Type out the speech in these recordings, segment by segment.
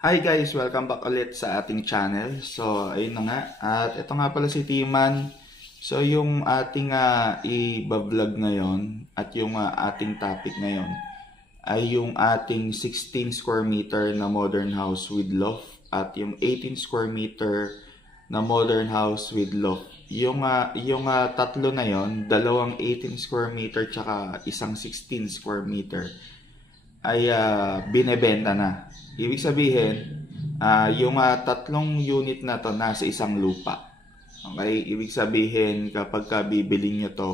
Hi guys! Welcome back ulit sa ating channel. So, ayun na nga. At ito nga pala si Timan. So, yung ating i-vlog ngayon at yung ating topic ngayon ay yung ating 16 square meter na modern house with loft at yung 18 square meter na modern house with loft. Yung tatlo na yon, dalawang 18 square meter tsaka isang 16 square meter ay binebenta na. Ibig sabihin, yung tatlong unit na to nasa isang lupa. Okay? Ibig sabihin, kapag bibili nyo to,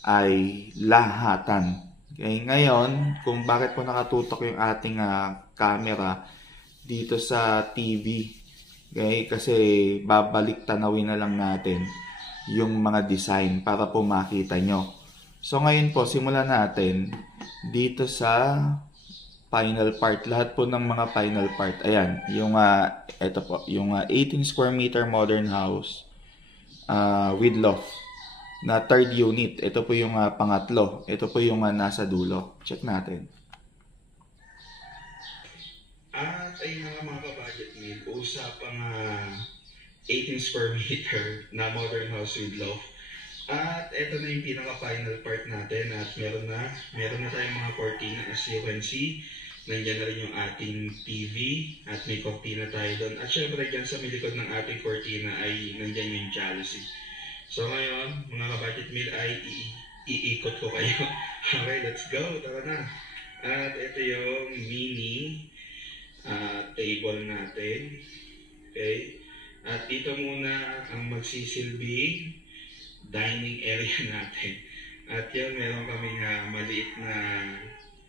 ay lahatan. Okay? Ngayon, kung bakit po nakatutok yung ating camera dito sa TV. Okay? Kasi babalik tanawin na lang natin yung mga design para po makita nyo. So ngayon po, simulan natin dito sa final part, lahat po ng mga final part. Ayan, yung ito po, yung 18 square meter modern house with loft na third unit. Ito po yung pangatlo. Ito po yung nasa dulo. Check natin. At ayun nga mga ka-budget meal, usapang 18 square meter na modern house with loft. At ito na yung pinaka-final part natin at meron na tayong mga cortina as you can see. Nandiyan na rin yung ating TV at may cortina tayo doon. At syempre dyan sa milikod ng ating cortina ay nandiyan yung jalousie. So ngayon, mga ka-budget meal ay iikot ko kayo. Okay, let's go. Tara na. At ito yung mini table natin. Okay. At dito muna ang magsisilbing dining area natin. At yun, meron kaming maliit na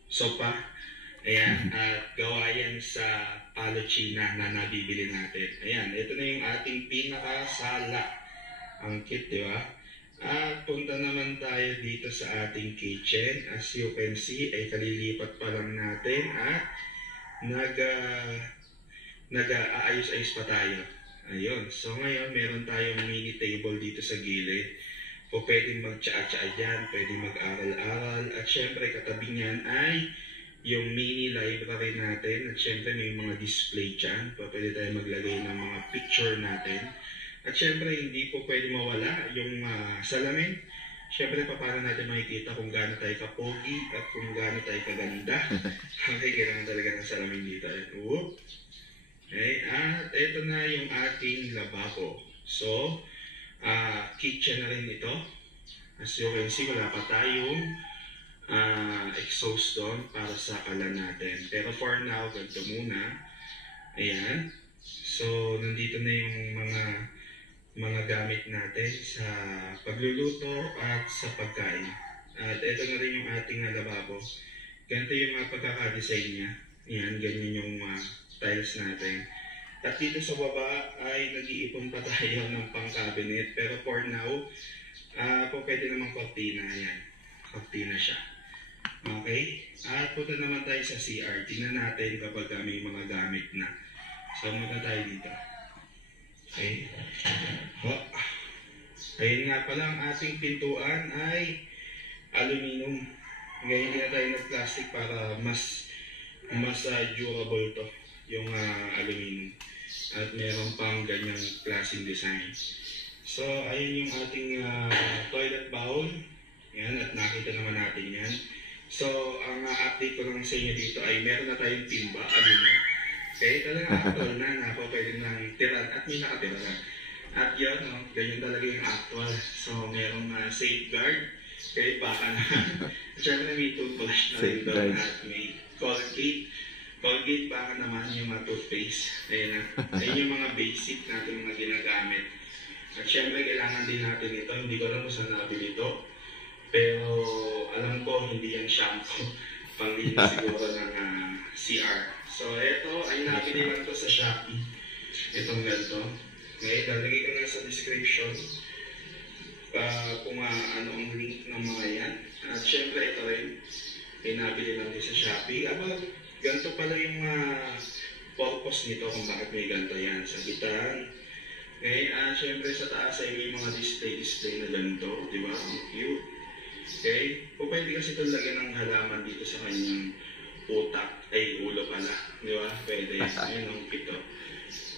sopa. Ayan, at gawa yan sa palo china na nabibili natin. Ayan, ito na yung ating pinakasala. Ang cute, di ba? At punta naman tayo dito sa ating kitchen. As you can see, ay kalilipat pa lang natin at nag-aayos-ayos pa tayo. Ayun, so ngayon meron tayong mini table dito sa gilid. O pwedeng mag-tsaa-tsaa dyan, pwedeng mag-aral-aral. At syempre katabi niyan ay yung mini library natin. At syempre may mga display dyan. Pwede tayo maglagay ng mga picture natin. At syempre hindi po pwede mawala yung salamin. Syempre paano natin makikita kung gaano tayo kapogi at kung gaano tayo kaganda. Okay, kailangan talaga ng salamin dito. Whoop. Okay, at ito na yung ating lababo. So, kitchen na rin ito. As you can see, wala pa tayong exhaust doon para sa kalan natin. Pero for now, ganito muna. Ayan. So, nandito na yung mga gamit natin sa pagluluto at sa pagkain. At ito na rin yung ating lababo. Ganito yung pagkakadesign niya. Ayan, ganyan yung tiles natin. At dito sa baba ay nag-iipon pa tayo ng pang-cabinet. Pero for now, kung pwede naman cortina. Ayan, cortina siya. Okay? At punta naman tayo sa CR. Tingnan natin kapag may mga gamit na. So, muna tayo dito. Okay? Oh. Ayun nga pala, ang ating pintuan ay aluminum. Ngayon hindi na tayo nag-plastic para mas durable to yung aluminum. At meron pang ganyang klaseng design. So, ayun yung ating toilet bowl. Yan, at nakita naman natin yan. So, ang update ko lang sa inyo dito ay meron na tayong timba, aluminum. Okay, talaga actual na po pwede nang tiran at may nakatira na. At yun, no, ganyan talaga yung actual. So, merong safeguard. Okay, baka na. Siyempre may toothbrush na rin doon at may Colgate. Colgate baka naman yung toothpaste. Ayun na. Ayun yung mga basic natin mga ginagamit. At syempre kailangan din natin ito. Hindi ko alam kung saan nabili ito. Pero alam ko hindi yan shampoo. Panglinis siguro ng CR. So ito ay nabili lang ito sa Shopee. Itong ganito. Ngayon, lalagay ko na sa description kung ano ang link ng mga yan. At syempre ito rin. Ay nabili lang din sa Shopee. Ganito pala yung purpose nito kung bakit may ganito yan. Sabitan. Okay, syempre sa taas ay may mga display na ganito. Diba? Ang cute. Okay? O pwede kasi ito lagyan ng halaman dito sa kanyang utak, ay ulo pala. Di ba? Pwede. Ayun ang pito.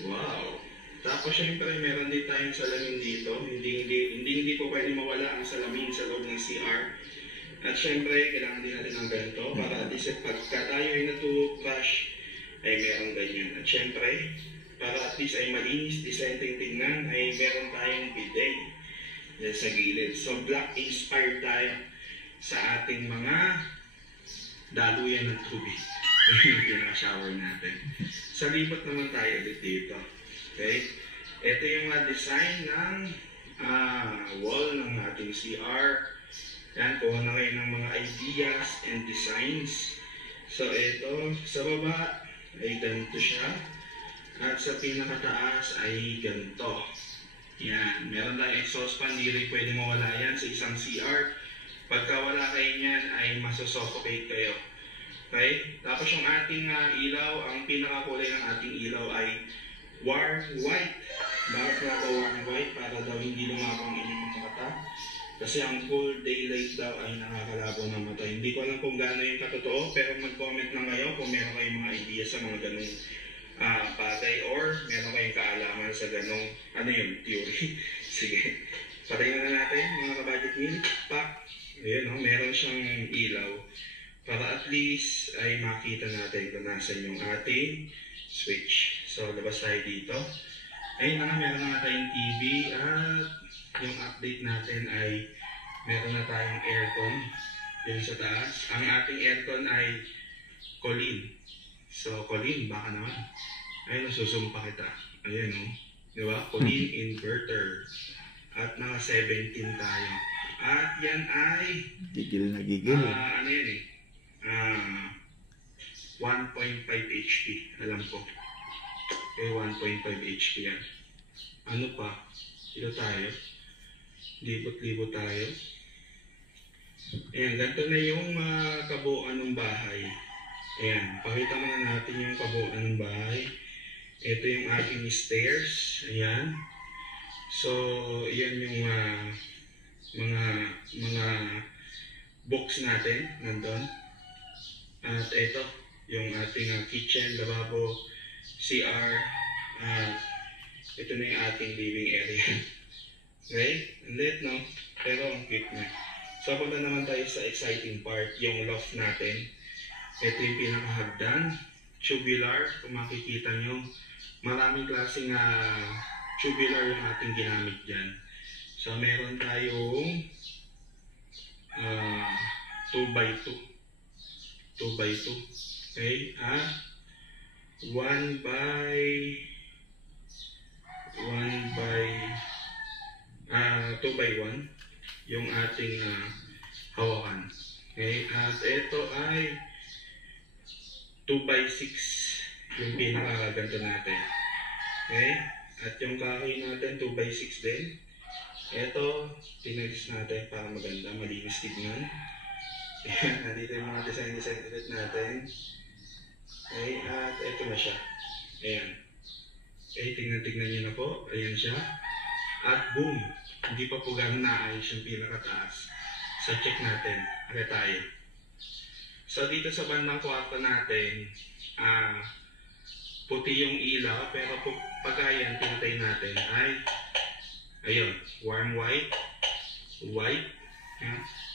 Wow! Tapos syempre, meron din tayong salamin dito. Hindi po pwede mawala ang salamin sa loob ng CR. At syempre, kailangan din natin ng ganito para at least pagka tayo ay natutubrush, ay meron ganyan. At syempre, para at least ay malinis, decenteng tingnan, ay meron tayong bidet yan sa gilid. So, black inspired tayo sa ating mga daluyan ng tubig. Yung pinaka-shower natin. Sa libot naman tayo ulit dito. Okay? Ito yung design ng wall ng ating CR. Yan, kuha na kayo ng mga ideas and designs. So, ito, sa baba ay ganito siya. At sa pinakataas ay ganito. Yan, meron tayong exhaust fan. Hindi rin pwede mawala yan sa isang CR. Pagka wala kayo niyan ay masusuffocate kayo. Okay? Tapos yung ating ilaw, ang pinakakulay ng ating ilaw ay warm white. Bakit nga ba warm white? Para daw hindi lumabang inyong mga mata. Kasi ang cold daylight daw ay nakakalabo ng mata. Hindi ko alam kung gaano yung katotoo, pero mag-comment lang kayo kung meron kayong mga idea sa mga ganung bagay or meron kayong kaalaman sa ganung, theory. Sige. Patayin na natin mga kabadget meal. Pak. Ayun, meron siyang ilaw. Para at least ay makita natin kung nasan yung ating switch. So, labas tayo dito. Ayun na nga, meron na tayong TV at yung update natin ay meron na tayong aircon yung sa taas. Ang ating aircon ay Colin. So, Colin, baka naman. Ayun, susumpa kita. Ayun, no? Diba? Colin inverter. At naka 17 tayo. At yan ay Gigil na gigil. 1.5 HP. Alam ko. Okay, 1.5 HP yan. Ano pa? Ito tayo. Libot-libot tayo. Ayan, ganito na yung kabuuan ng bahay. Ayan, pakita muna natin yung kabuuan ng bahay. Ito yung aking stairs. Ayan. So, yan yung mga box natin nandun. At ito, yung ating kitchen, lavabo, CR. Ito na yung ating living area. Okay? Ang lit, no? Pero ang cute na. So, punta naman tayo sa exciting part, yung loft natin. Ito yung pinakahagdan. Tubular, kung makikita nyo. Maraming klaseng tubular yung ating ginamit dyan. So, meron tayong 2x2. 2x2. Okay? 2x1 yung ating hawakan. Okay? At ito ay 2x6 yung pinakaganto natin. Okay? At yung kahoy natin 2x6 din. Ito, pinagis natin para maganda, malinis tignan. Ayan, nandito yung mga design ulit natin. Okay, at ito na siya. Ayan. Okay, tignan nyo na po. Ayan siya. At boom! Hindi pa po gano'n naayos yung pinakataas. So, check natin. Agad tayo. So, dito sa bandang kwarto natin, puti yung ilaw, pero pagka yan, pinatay natin ay ayun, warm white.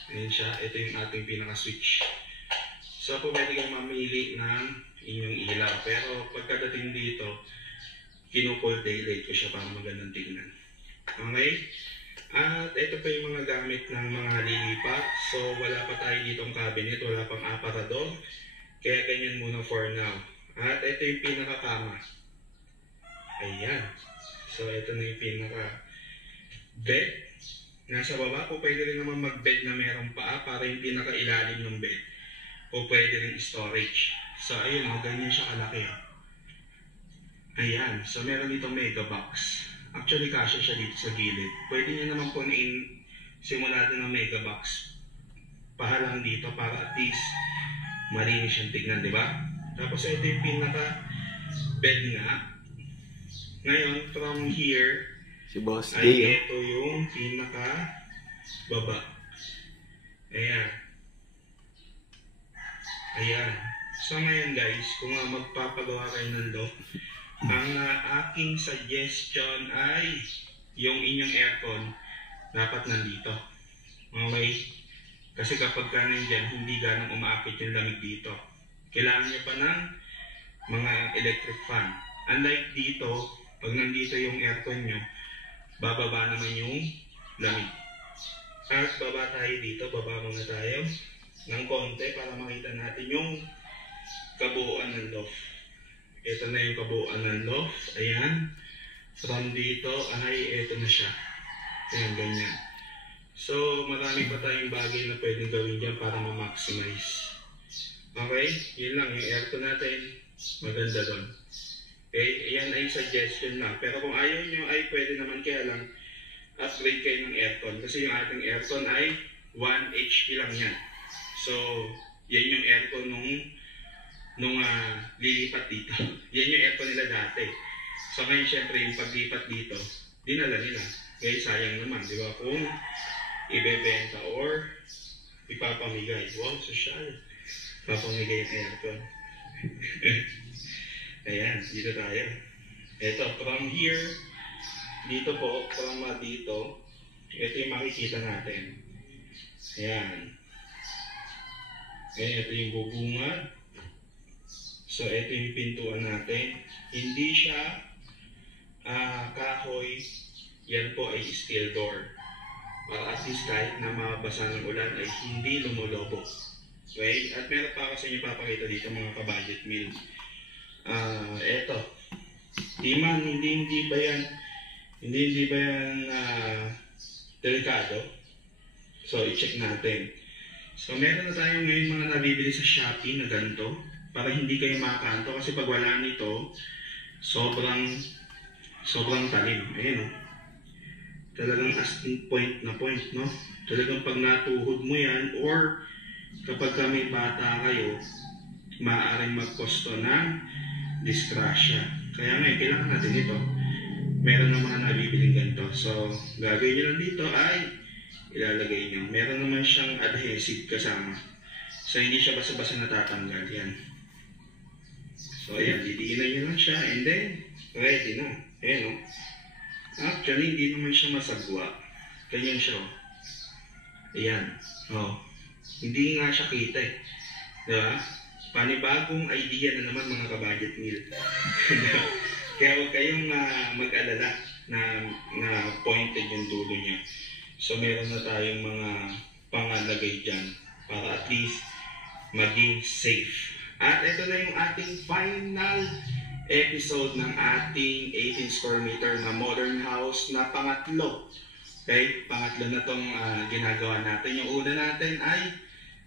Ayan siya. Ito yung ating pinaka-switch. So, pwede kang mamili ng inyong ilaw. Pero pagkadating dito, kinu-cold daylight ko siya para magandang tingnan. Okay? At ito pa yung mga gamit ng mga lilipat. So, wala pa tayo ditong cabinet. Wala pang aparador. Kaya ganyan muna for now. At ito yung pinaka-kama. Ayan. So, ito na yung pinaka-bed. Nasa baba po pwede rin naman mag-bed na merong paa para yung pinaka-ilalim ng bed. O pwede rin storage. So, ayun, ganyan siya kalaki. Ayan. So, meron ditong mega box. Actually, kasya siya dito sa gilid. Pwede nyo naman po simula din ng mega box. Pahalang dito para at least malinis yung tignan, di ba? Tapos, ito yung pinaka-bed nga. Ngayon, from here, Si Boss ay Gay, ito yung pinaka-baba. Ayan. Ayan. So ngayon guys, kung magpapagawa kayo ng loft, ang aking suggestion ay yung inyong aircon dapat nandito. Okay? Kasi kapag ka nandyan, hindi ganang umaakit yung lamig dito. Kailangan nyo pa ng mga electric fan. Unlike dito, pag nandito yung aircon nyo, bababa naman yung lamig. At baba tayo dito, baba muna tayo ng konti para makita natin yung kabuuan ng loft. Ito na yung kabuuan ng loft. Ayan. From dito ay ito na siya. Ayan, ganyan. So, marami pa tayong bagay na pwedeng gawin dyan para ma-maximize. Okay? Yun lang. Yung aircon natin, maganda doon. Okay? Ayan ay suggestion lang. Pero kung ayaw nyo ay pwede naman kaya lang upgrade kayo ng aircon. Kasi yung ating aircon ay 1 HP lang yan. So, yan yung aircon nung lilipat dito. Yan yung aircon nila dati. So ngayon syempre yung paglipat dito, dinala nila. Ngayon sayang naman, di ba? Kung ibebenta or ipapamigay. Wow, social. Ipapamigay yung aircon. Ayan, dito tayo. Ito, from here, dito po, from dito, ito yung makikita natin. Ayan. Ayan, ito yung bubungad. So, ito yung pintuan natin. Hindi siya kahoy. Yan po ay steel door. Para at least kahit na mabasa ng ulan ay hindi lumulobog. Okay? At meron pa ako sa inyo papakita dito mga ka-budget meal. Eto. Timan, hindi ba yan delikado? So, i-check natin. So, meron na tayo ngayon mga nabibili sa Shopee na ganito. Para hindi kayo makakanto kasi pag wala nito, sobrang talim. Ayan o. Talagang asking point na point, no? Talagang pag natuhod mo yan or kapag may bata kayo, maaaring magkosto ng disgrasya. Kaya ngayon, kailangan natin ito. Meron ng mga nabibiling ganito. So, gagawin nyo lang dito ay ilalagay nyo. Meron naman siyang adhesive kasama. So, hindi siya basta-basta natatanggal. Yan. So, ayan, didiinan nyo lang siya and then, ready na. Ayan, o. Actually, hindi naman siya masagwa. Ganyan siya, o. Ayan. O. Hindi nga siya kita, eh. Diba? Panibagong idea na naman, mga ka-budget meal. Kaya huwag kayong mag-alala na pointed yung dulo niya. So, meron na tayong mga pangalagay dyan para at least maging safe. At ito na yung ating final episode ng ating 18 square meter na modern house na pangatlo. Okay? Pangatlo na itong ginagawa natin. Yung una natin ay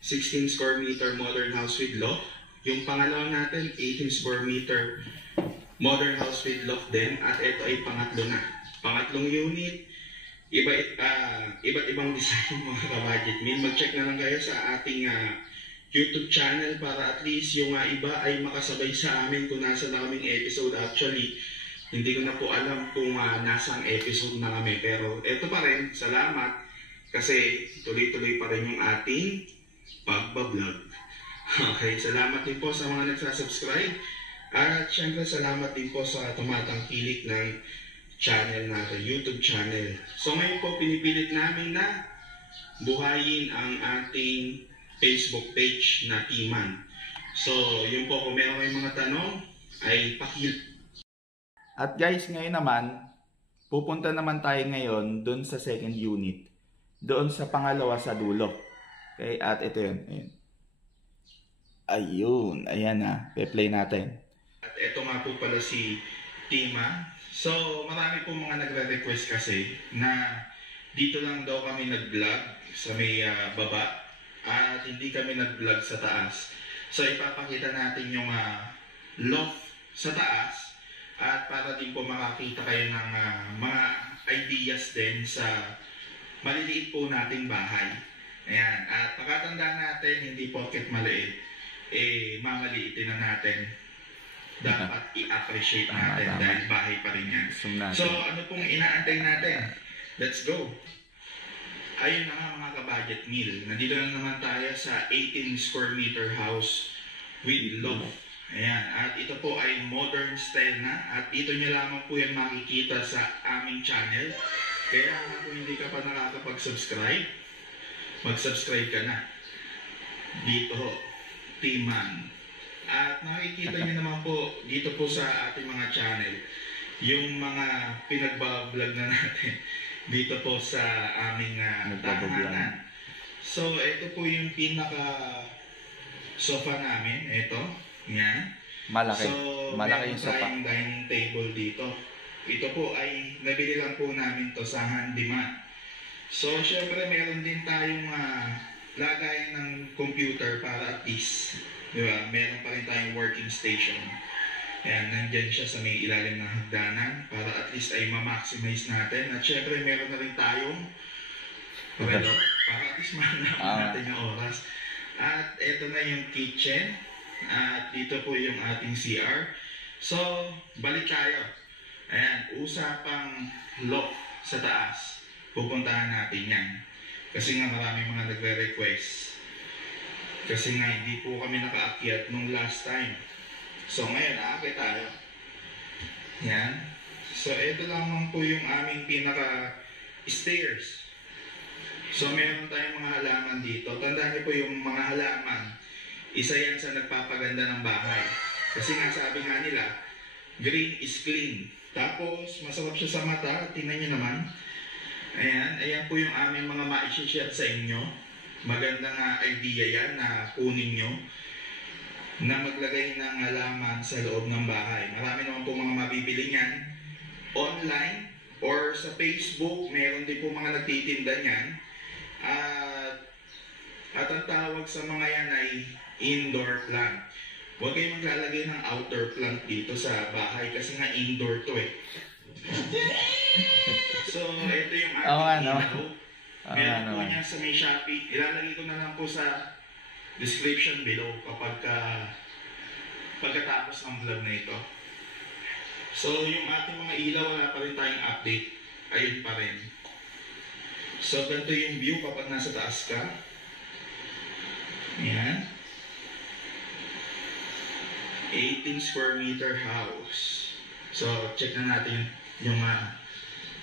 16 square meter modern house with loft. Yung pangalawa natin, 18 square meter modern house with loft din. At ito ay pangatlo na. Pangatlong unit, iba't ibang design mga ka-budget meal. Mag-check na lang kayo sa ating YouTube channel para at least yung iba ay makasabay sa amin kung nasa na kaming episode. Actually, hindi ko na po alam kung nasang episode na kami. Pero eto pa rin, salamat kasi tuloy-tuloy pa rin yung ating pagbablog. Okay, salamat din po sa mga nagsasubscribe. At syempre salamat din po sa tumatangkilik ng channel natin, YouTube channel. So ngayon po pinipilit namin na buhayin ang ating Facebook page na Timan. So, yun po, kung meron kayong mga tanong, ay At guys, ngayon naman, pupunta naman tayo ngayon dun sa second unit. Doon sa pangalawa sa dulo. Okay, at ito yun. Ayun, ayan na. Pe-play natin. At ito nga po pala si Tima. So, marami po mga nagre-request kasi na dito lang daw kami nag-vlog sa may baba. At hindi kami nag-vlog sa taas. So ipapakita natin yung loft sa taas at para din po makakita kayo ng mga ideas din sa maliliit po nating bahay. Ayan. At pakatandaan natin, hindi porket maliit, mamaliitin na natin. Dapat i-appreciate natin dahil bahay pa rin yan. So ano pong inaantay natin? Let's go! Ayun na nga mga ka-budget meal. Nandito na naman tayo sa 18 square meter house with love. Ayan. At ito po ay modern style na. At ito nyo lamang po yan makikita sa aming channel. Kaya kung hindi ka pa nakakapag-subscribe, mag-subscribe ka na. Dito ho, Timan. At nakikita nyo naman po dito po sa ating mga channel yung mga pinagbablog na natin dito po sa aming tahanan. So, ito po yung pinaka sofa namin. Ito. Yan. Malaki. So, Malaki yung sofa. tayong dining table dito. Ito po ay nabili lang po namin to sa handyman. So, syempre meron din tayong lagayan ng computer para at least, di ba? Meron pa rin tayong working station. Ayan, nandyan siya sa may ilalim ng hagdanan para at least ay ma-maximize natin. At syempre, meron na rin tayong relo para at least mahanap natin yung oras. At ito na yung kitchen. At dito po yung ating CR. So, balik tayo. Ayan, usapang loft sa taas. Pupuntahan natin yan. Kasi nga maraming mga nagre-request. Kasi nga hindi po kami nakaakyat nung last time. So ngayon, aakyat tayo. Yan. So ito lamang po yung aming pinaka-stairs. So meron tayong mga halaman dito. Tandaan niyo po yung mga halaman. Isa yan sa nagpapaganda ng bahay. Kasi nga sabi nga nila, green is clean. Tapos masarap siya sa mata. Tingnan niyo naman. Ayan po yung aming mga ma-share sa inyo. Magandang idea yan na kunin nyo na maglagay ng halaman sa loob ng bahay. Marami naman po mga mabibili niyan online or sa Facebook. Meron din po mga nagtitinda niyan. At ang tawag sa mga yan ay indoor plant. Huwag kayong maglalagay ng outer plant dito sa bahay kasi nga indoor to eh. So, ito yung ating ilaw. Meron po niya sa may Shopee. Ilalagay ko na lang po sa description below pagkatapos ng vlog na ito. So, yung ating mga ilaw, wala pa rin tayong update. Ayun pa rin. So, ganito yung view kapag nasa taas ka. Ayan. 18 square meter house. So, check na natin yung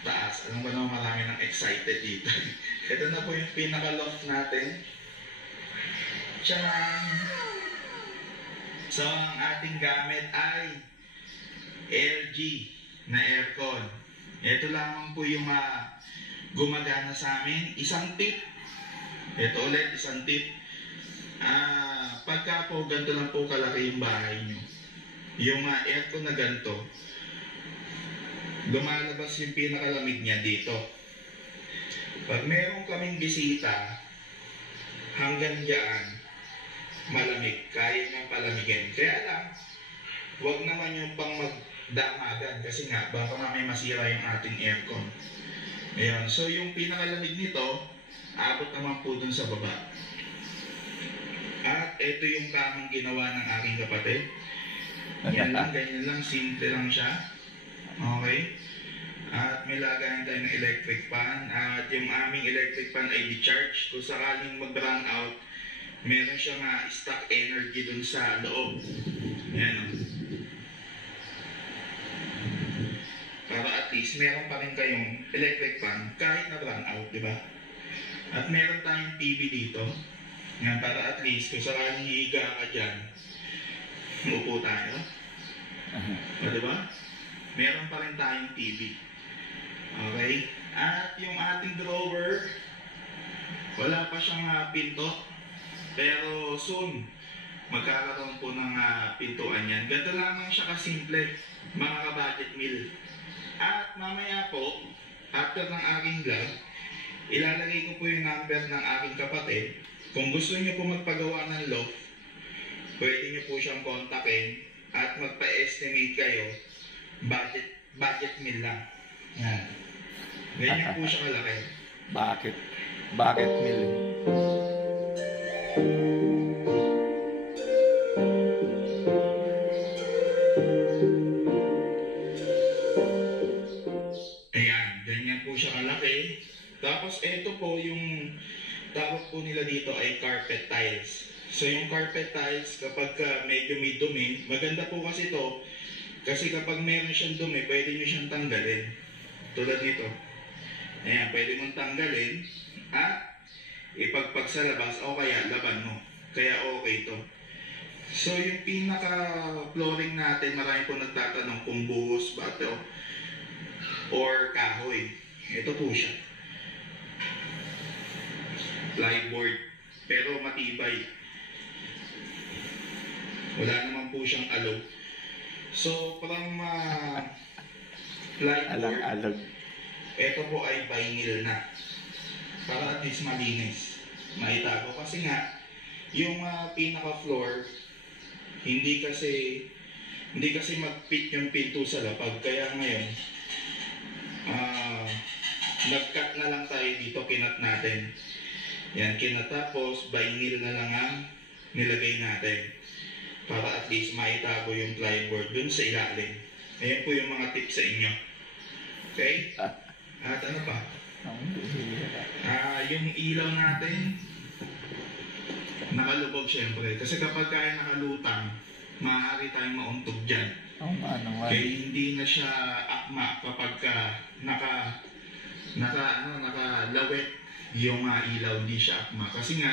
taas. Alam ko naman marami nang excited dito. Ito na po yung pinaka-loft natin. Tcharam! So, ang ating gamit ay LG na aircon. Ito lamang po yung gumagana sa amin. Isang tip. Ito ulit, isang tip. Pagka po ganito lang po kalaki yung bahay nyo. Yung aircon na ganito, lumalabas yung pinakalamig niya dito. Pag meron kaming bisita, hanggang dyan, malamig. Kaya niyang palamigin. Kaya lang, huwag naman yung pang magdamagan kasi nga, baka mamay masira yung ating aircon. Ayan. So, yung pinakalamig nito, abot naman po dun sa baba. At ito yung kamang ginawa ng aking kapatid. Yan lang, ganyan lang, simple lang siya. Okay. At may lagayan tayo ng electric fan. At yung aming electric fan ay di-charge. Kung sakaling mag-run out, meron siyang stock energy dun sa loob. Ayan o. Para at least meron pa rin kayong electric fan kahit na-run out, di ba? At meron tayong TV dito. Yan, para at least kung sakaling hihiga ka dyan, upo tayo. O, di ba? Meron pa rin tayong TV. Okay? At yung ating drawer, wala pa siyang pinto. Pero soon, magkakaroon po ng pintuan yan. Ganito lamang siya kasimple, mga ka-budget meal. At mamaya po, after ng aking vlog, ilalagay ko po yung number ng aking kapatid. Kung gusto niyo po magpagawa ng loft, pwede niyo po siyang kontakin at magpa-estimate kayo. Budget meal lang. Yan. Ganyan po siya kalaki. Bakit meal? Ayan, ganyan po siya kalaki. Tapos ito po yung tawag po nila dito ay carpet tiles. So yung carpet tiles, kapag medyo may dumi, maganda po kasi to. Kasi kapag meron siyang dumi, pwede nyo siyang tanggalin. Tulad nito. Ayan, pwede mong tanggalin at ipagpag sa labas o kaya laban mo. Kaya okay to. So yung pinaka-flooring natin, marami po nagtatanong kung buhos ba ito or kahoy. Ito po siya. Plyboard. Pero matibay. Wala naman po siyang alog. So from plyboard, Alag-alag. ito po ay vinyl na. Para at least malinis. Maitago. Kasi nga, yung pinaka-floor, hindi kasi mag-fit yung pinto sa lapag. Kaya ngayon, nag-cut na lang tayo dito, kinat natin. Yan, kinatapos, vinyl na lang ang nilagay natin. Para at least maitago yung plyboard dun sa ilalim. Ayan po yung mga tips sa inyo. Okay? At ano pa? Yung ilaw natin, nakalubog syempre. Kasi kapag kaya nakalutang, maaari tayong mauntog dyan. Oo nga naman. Kaya hindi na siya akma kapag nakalawet yung ilaw, hindi siya akma. Kasi nga,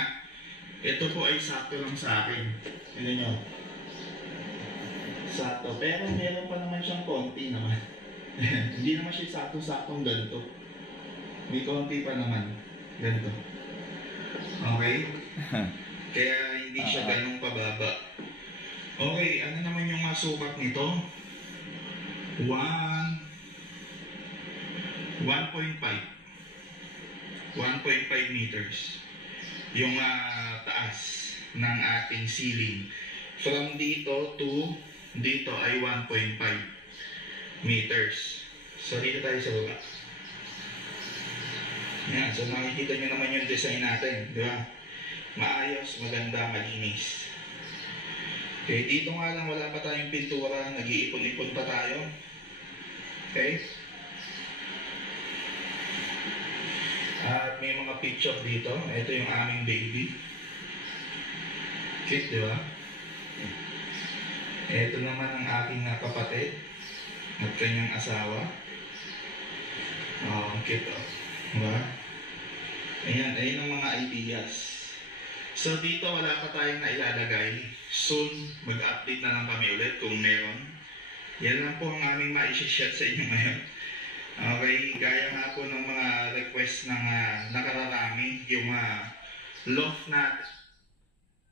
ito po ay sakto lang sa akin. Ano nyo? Sakto. Pero meron pa naman siyang konti naman. Hindi naman siya sakto-saktong ganito. May konti pa naman. Ganito. Okay? Kaya hindi siya ganong pababa. Okay, ano naman yung sukat nito? 1.5 meters yung taas ng ating ceiling. From dito to dito ay 1.5 meters. So dito tayo sa baba. Yan, so makikita nyo naman yung design natin, di ba? Maayos, maganda, malinis. Okay, dito nga lang wala pa tayong pintura, nag-iipon-ipon pa tayo. Okay? At may mga picture dito. Ito yung aming baby. Cute, di ba? Ito naman ang aking kapatid at kanyang asawa. Oh, cute, oh. Diba? Ayan, ayun ang mga ideas. So dito wala pa tayong nailalagay. Soon, mag-update na lang kami ulit kung meron. Yan lang po ang aming ma-share sa inyo ngayon. Okay, gaya nga po ng mga request ng nakararami, yung loft natin.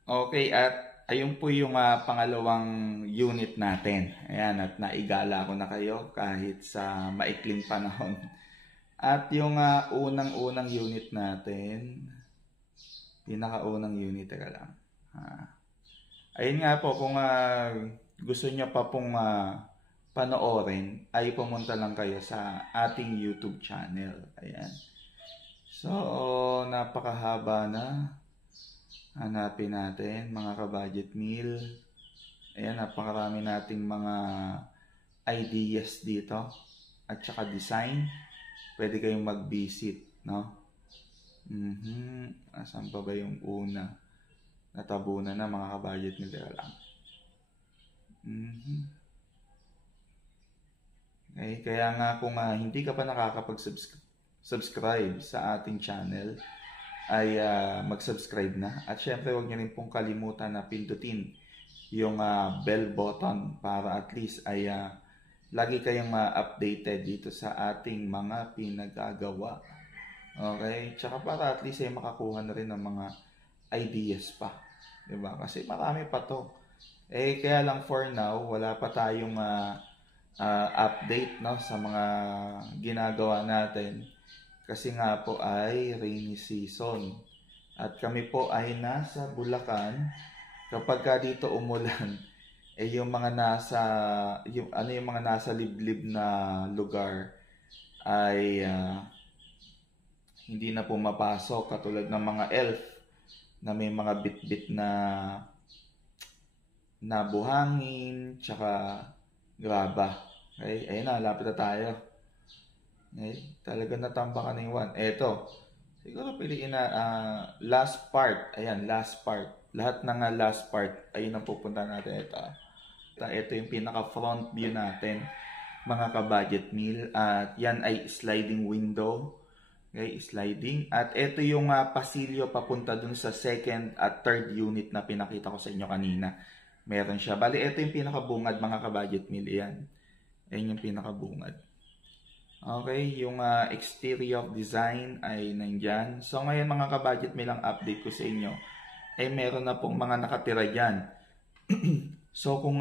Okay, at ayun po yung pangalawang unit natin. Ayan, at naigala ko na kayo kahit sa maikling panahon. At yung unang-unang unit natin, pinakaunang unit, teka lang. Ayun nga po, kung gusto nyo pa pong panoorin, ay pumunta lang kayo sa ating YouTube channel. Ayan. So, napakahaba na. Hanapin natin, mga ka-budget meal. Ayan, napakarami nating mga ideas dito. At saka design. Pwede kayong mag-visit, no? Asan pa ba yung una? Natabunan na, mga ka-budget meal. Teka lang. Okay, kaya nga kung hindi ka pa nakakapag-subscribe sa ating channel, ay mag-subscribe na. At syempre, huwag niyo rin pong kalimutan na pindutin yung bell button para at least ay lagi kayong ma-updated dito sa ating mga pinagagawa. Okay? Tsaka para at least ay makakuha na rin ng mga ideas pa. Diba? Kasi marami pa to. Kaya lang for now, wala pa tayong update, no, sa mga ginagawa natin. Kasi nga po ay rainy season. At kami po ay nasa Bulacan. Kapag ka dito umulan, yung mga nasa liblib na lugar ay hindi na pumapasok, katulad ng mga elf na may mga bit-bit na buhangin, tsaka graba. Okay, ayun na, lapit na tayo. Okay, talaga natambakan na yung one. Eto, siguro piliin na last part. Ayan, last part. Lahat ng last part, ayun ang pupunta natin. Ito yung pinaka front view natin, mga ka-budget meal. At yan ay sliding window. Okay, sliding. At ito yung pasilyo papunta dun sa second at third unit na pinakita ko sa inyo kanina. Meron siya. Bali, ito yung pinakabungad, mga ka-budget meal. Ayan. Ayan yung pinakabungad. Okay, yung exterior design ay nandyan. So ngayon mga ka-budget meal, ang update ko sa inyo ay meron na pong mga nakatira dyan. So kung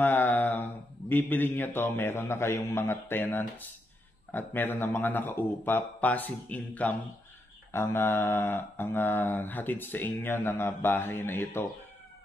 bibili nyo to, meron na kayong mga tenants at meron na mga nakaupa, passive income ang hatid sa inyo ng bahay na ito.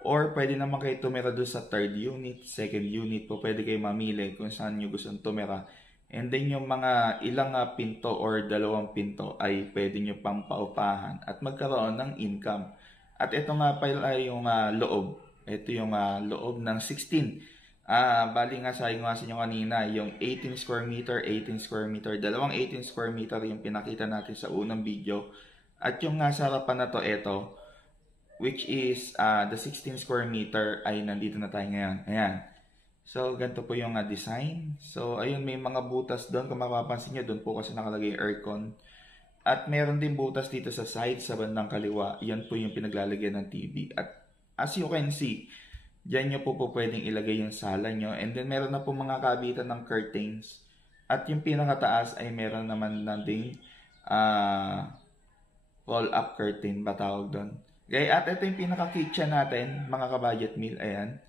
Or pwede naman kayo tumira doon sa third unit, second unit po, pwede kayo mamili kung saan nyo gustong tumira. And then yung mga ilang pinto or dalawang pinto ay pwede nyo pang paupahan at magkaroon ng income. At ito nga pala yung loob. Ito yung loob ng 16. Bali nga sa inyo kanina, yung 18 square meter, 18 square meter, dalawang 18 square meter yung pinakita natin sa unang video. At yung nga sa harapan na to, ito, which is the 16 square meter ay nandito na tayo ngayon. Ayan. So, ganito po yung design. So, ayun, may mga butas doon. Kung mapapansin nyo, doon po kasi nakalagay aircon. At meron din butas dito sa side, sa bandang kaliwa. Yan po yung pinaglalagyan ng TV. At as you can see, dyan nyo po pwedeng ilagay yung sala nyo. And then meron na po mga kabitan ng curtains. At yung pinakataas ay meron naman na ding roll-up curtain ba tawag doon. Okay, at ito yung pinaka-kitchen natin, mga ka-budget meal. Ayan.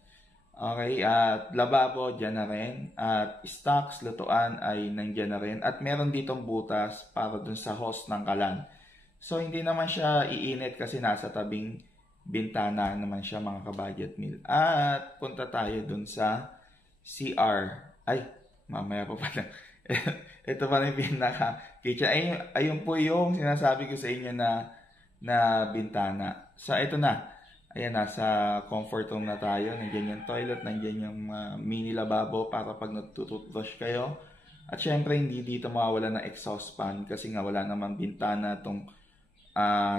Okay, at lababo dyan na rin. At stocks, lutuan ay nandyan na rin. At meron ditong butas para dun sa hose ng kalan. So, hindi naman siya iinit kasi nasa tabing bintana naman siya, mga ka-budget meal. At punta tayo dun sa CR. Ay, mamaya pa pala. Ito pa rin pinaka-kitchen. Ayun po yung sinasabi ko sa inyo na bintana. So, ito na. Ayan, nasa comfort room na tayo. Nandiyan yung toilet, nandiyan yung mini lababo para pag nagtututbrush kayo. At syempre, hindi dito mawawala ng exhaust fan kasi nga wala namang bintana itong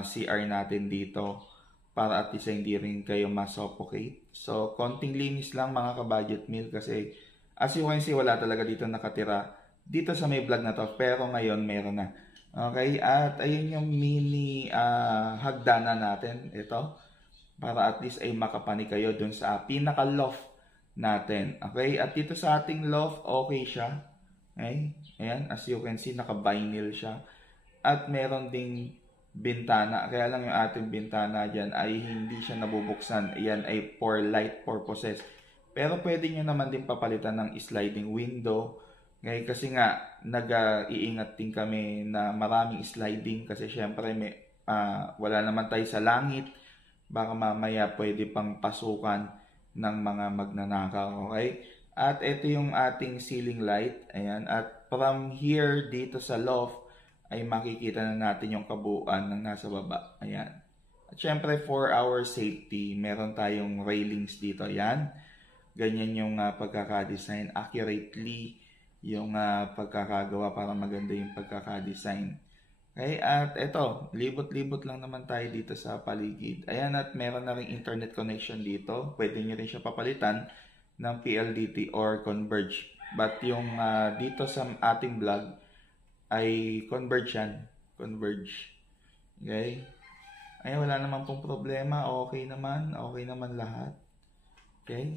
CR natin dito para at least hindi rin kayo masuffocate. So, konting linis lang, mga ka-budget meal, kasi as you can see, wala talaga dito nakatira dito sa may vlog na to. Pero ngayon, meron na. Okay, at ayun yung mini hagdanan natin. Ito. Para at least ay makapani kayo dun sa pinaka-loft natin. Okay? At dito sa ating loft, okay siya. Okay? Ayan, as you can see, naka-vinyl siya. At meron ding bintana. Kaya lang yung ating bintana dyan ay hindi siya nabubuksan. Ayan ay for light purposes. Pero pwede nyo naman din papalitan ng sliding window. Okay? Kasi nga, nag-iingat din kami na maraming sliding. Kasi syempre, wala naman tayo sa langit. Baka mamaya pwede pang pasukan ng mga magnanakaw, okay? At ito yung ating ceiling light, ayan. At from here, dito sa loft, ay makikita na natin yung kabuuan ng nasa baba, ayan. At syempre, for our safety, meron tayong railings dito, ayan. Ganyan yung pagkakadesign, accurately yung pagkakagawa para maganda yung pagkakadesign. Okay, at ito, libot-libot lang naman tayo dito sa paligid. Ayan, at meron na rin internet connection dito. Pwede nyo rin siya papalitan ng PLDT or Converge. But yung dito sa ating vlog ay Converge yan. Converge. Okay. Ayan, wala naman pong problema. Okay naman lahat. Okay.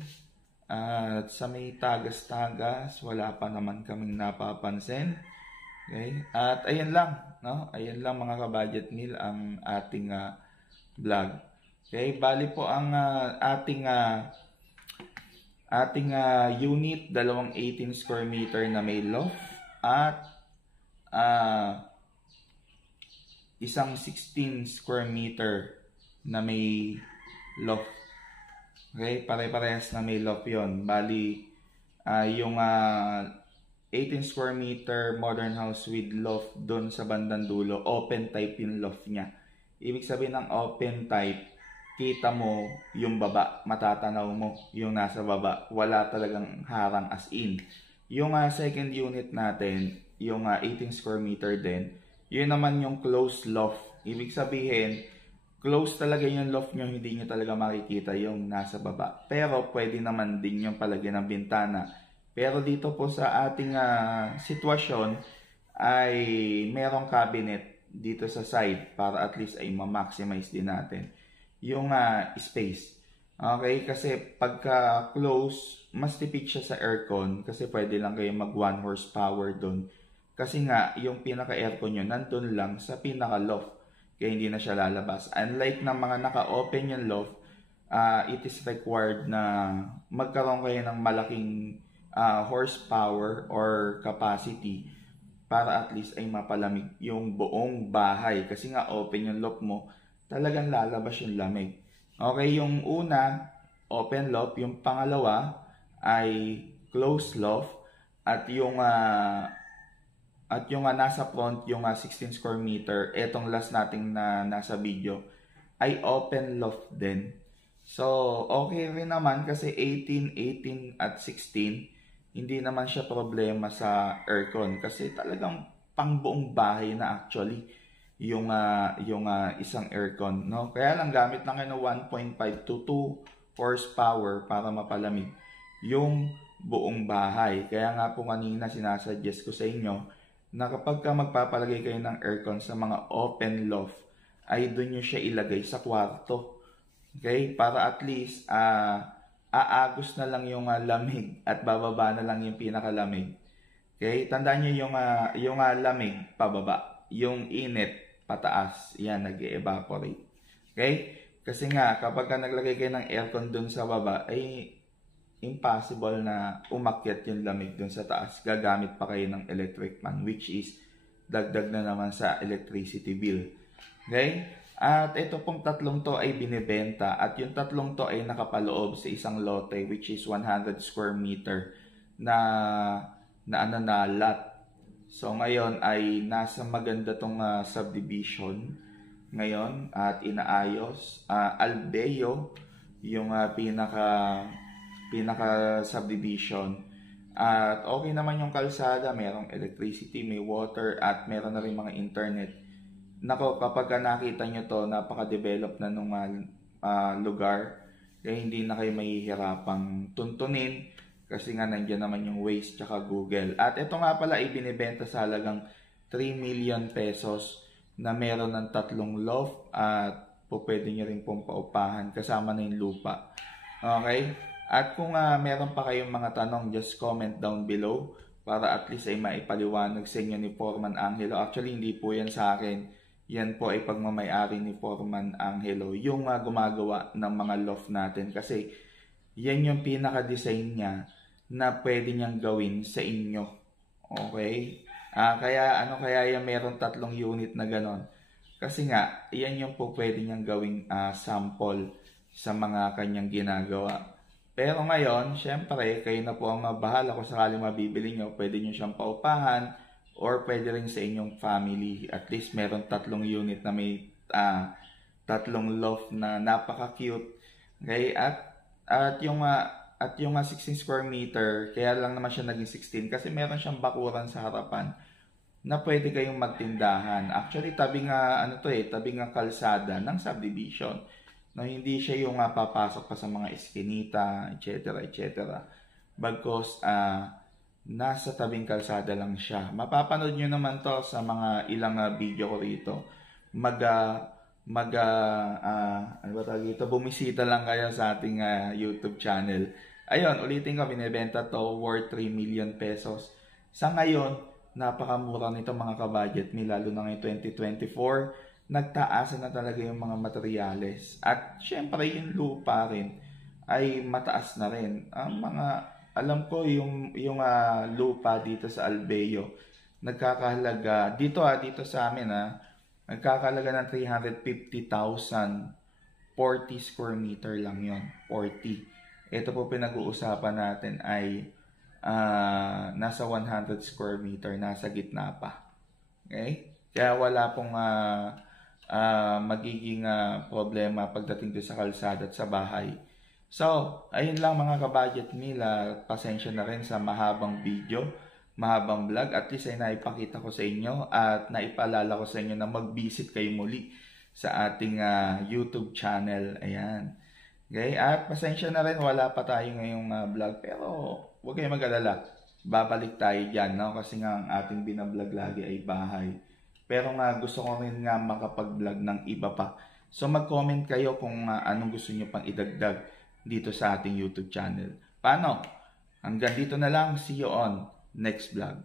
At sa may tagas-tagas, wala pa naman kaming napapansin. Okay? At ayan lang, no? Ayan lang, mga ka-budget meal, ang ating vlog. Okay? Bali po ang ating unit, dalawang 18 square meter na may loft at isang 16 square meter na may loft. Okay? Pare-parehas na may loft yon. Bali, yung 18 square meter modern house with loft doon sa bandang dulo, open type yung loft niya. Ibig sabihin ng open type, kita mo yung baba, matatanaw mo yung nasa baba. Wala talagang harang as in. Yung second unit natin, yung 18 square meter din, yun naman yung closed loft. Ibig sabihin, close talaga yung loft nyo, hindi nyo talaga makikita yung nasa baba. Pero pwede naman din yung palagyan ng bintana. Pero dito po sa ating sitwasyon ay merong cabinet dito sa side para at least ay ma-maximize din natin yung space. Okay, kasi pagka close, mas tipid siya sa aircon kasi pwede lang kayo mag 1 horsepower doon. Kasi nga, yung pinaka-aircon nyo nandun lang sa pinaka-loft. Kaya hindi na siya lalabas. Unlike ng mga naka-open yung loft, it is required na magkaroon kayo ng malaking horsepower or capacity para at least ay mapalamig yung buong bahay. Kasi nga open yung loft mo, talagang lalabas yung lamig. Okay, yung una, open loft. Yung pangalawa ay closed loft. At yung nasa front, yung 16 square meter, etong last nating na nasa video, ay open loft din. So, okay rin naman kasi 18, 18 at 16, hindi naman siya problema sa aircon kasi talagang pang buong bahay na actually yung isang aircon, no? Kaya lang gamit lang kayo ng 1.5 to 2 horsepower para mapalamig yung buong bahay. Kaya nga po kanina sinasuggest ko sa inyo na kapag ka magpapalagay kayo ng aircon sa mga open loft, ay doon nyo siya ilagay sa kwarto. Okay? Para at least aagos na lang yung lamig at bababa na lang yung pinakalamig. Okay? Tandaan nyo yung lamig pababa, yung init pataas. Yan, nag-evaporate. Okay? Kasi nga, kapag ka naglagay kayo ng aircon doon sa baba, ay impossible na umakyat yung lamig dun sa taas. Gagamit pa kayo ng electric fan, which is dagdag na naman sa electricity bill. Okay? At ito pong tatlong to ay binibenta at yung tatlong to ay nakapaloob sa isang lote which is 100 square meter na lot. So ngayon ay nasa maganda tong subdivision ngayon at inaayos. Albeo yung pinaka subdivision. At okay naman yung kalsada, merong electricity, may water, at meron na rin mga internet. Nako, kapag nakita nyo to, napaka-develop na nung lugar, kaya hindi na kayo mahihirapang tuntunin kasi nga nandiyan naman yung Waze tsaka Google. At ito nga pala ibinibenta sa halagang 3 million pesos na meron ng 3 loft at pwede nyo rin pong paupahan kasama na yung lupa. Okay? At kung meron pa kayong mga tanong, just comment down below para at least ay maipaliwanag sa inyo ni Foreman Angelo. Actually, hindi po yan sa akin. Yan po ay pagmamayari ni Foreman Angelo, yung gumagawa ng mga loft natin. Kasi yan yung pinaka-design niya na pwede niyang gawin sa inyo. Okay? Kaya yan meron 3 unit na ganon. Kasi nga, yan yung po pwede niyang gawing sample sa mga kanyang ginagawa. Pero ngayon, syempre, kayo na po ang bahala kung sakaling mabibili nyo. Pwede nyo siyang paupahan or pwede rin sa inyong family. At least meron 3 unit na may 3 loft na napaka-cute. Okay? At yung 16 square meter, kaya lang naman siya naging 16 kasi meron siyang bakuran sa harapan na pwede kayong magtindahan. Actually, tabi nga kalsada ng subdivision. No, hindi siya yung papasok pa sa mga eskinita, etc. Bagkos, nasa tabing kalsada lang siya. Mapapanood nyo naman to sa mga ilang video ko rito. Bumisita lang kayo sa ating YouTube channel. Ayun, ulitin ko, binibenta to worth 3 million pesos. Sa ngayon, napakamura nito mga kabudget me, lalo na ngayong 2024. Nagtaasan na talaga yung mga materyales. At syempre yung lupa rin ay mataas na rin. Alam ko yung lupa dito sa Albeo, nagkakahalaga, dito sa amin nagkakahalaga ng 350,000, 40 square meter lang yon, 40. Ito po pinag-uusapan natin ay nasa 100 square meter, nasa gitna pa. Okay? Kaya wala pong magiging problema pagdating doon sa kalsada at sa bahay. So, ayun lang mga kabudget nila. Pasensya na rin sa mahabang video, mahabang vlog. At least ay naipakita ko sa inyo at naipaalala ko sa inyo na mag-visit kayo muli sa ating YouTube channel. Ayan. Okay, at pasensya na rin, wala pa tayo ngayong vlog, pero huwag kayong mag-alala. Babalik tayo dyan, no? Kasi nga ang ating binablog lagi ay bahay. Pero nga gusto ko rin nga makapag-vlog ng iba pa. So mag-comment kayo kung anong gusto nyo pang idagdag dito sa ating YouTube channel. Paano? Hanggang dito na lang. See you on next vlog.